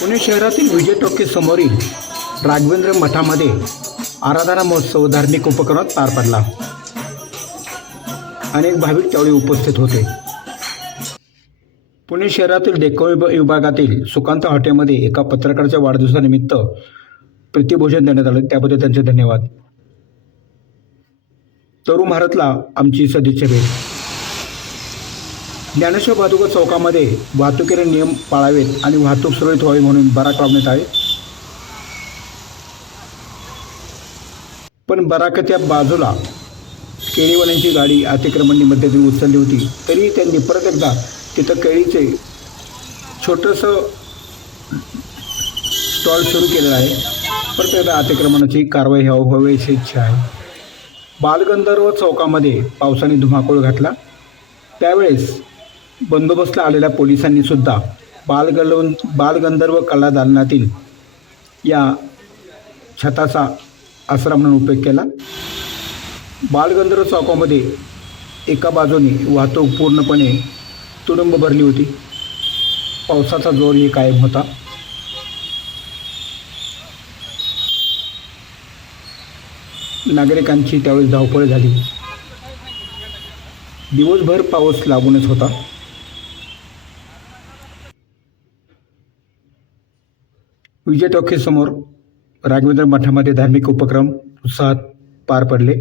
पुणे शहरातील विजय टॉकीज समोरील राघवेंद्र मठामध्ये आराधना महोत्सव धार्मिक उपक्रमात पार पडला. अनेक भाविक त्यावेळी उपस्थित होते. पुणे शहरातील डेक्कन विभागातील सुकांत हॉटेलमध्ये एका पत्रकाराच्या वाढदिवसानिमित्त प्रीतिभोजन देण्यात आलं. त्याबद्दल त्यांचे धन्यवाद. तरुण भारतला आमची सदिच्छा भेट. ज्ञानेश्वर बहादुर चौकामध्ये वाहतुकीचे नियम पाळावेत आणि वाहतूक सुरळीत व्हावी म्हणून बराक लावण्यात आले. पण बराकाच्या बाजूला केळीवाल्यांची गाडी अतिक्रमण मध्येतून उचलली होती. तरी त्यांनी परत एकदा तिथं केळीचे छोटंसं स्टॉल सुरू केलेलं आहे. परत एकदा अतिक्रमणाची कारवाई व्हावी अशी इच्छा आहे. बालगंधर्व चौकामध्ये पावसाने धुमाकूळ घातला. त्यावेळेस बंदोबस्तला आलेल्या पोलिसांनी सुद्धा बालगंधर्व कला दालनातील या छताचा आसरा म्हणून उपयोग केला. बालगंधर्व चौकामध्ये एका बाजूने वाहतूक पूर्णपणे तुडुंब भरली होती. पावसाचा जोरही कायम होता. नागरिकांची त्यावेळी धावपळ झाली. दिवसभर पाऊस लागूनच होता. विजय टॉकीज समोर राघवेंद्र मठामध्ये धार्मिक उपक्रम उत्साहात पार पडले.